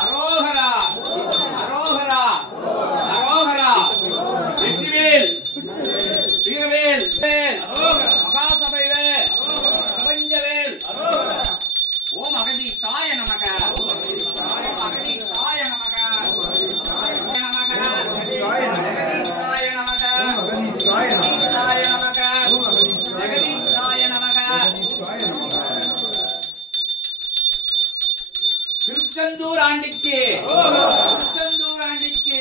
அரோகரா அரோகரா அரோகரா. வெற்றிவேல் வீரவேல் வேல் மகாசபை ஓம் அகதி தாய நமக. திருச்செந்தூர் ஆண்டிக்கு. திருச்செந்தூர் ஆண்டிக்கு.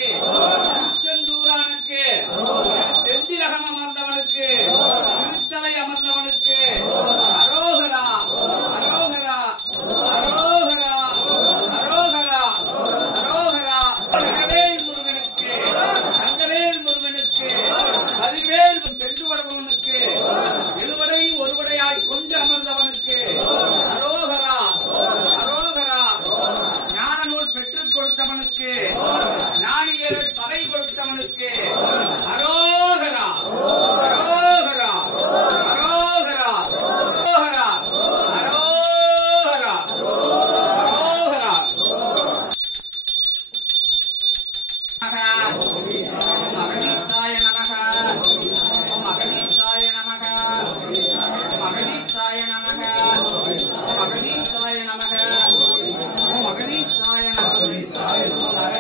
திருச்செந்தூரானுக்கு தெந்திலகம் அமர்ந்தவனுக்கு. திருச்சபை அமர்ந்தவனுக்கு. அரோகரா மகனீசாய நமக. மகனீசாய நமக.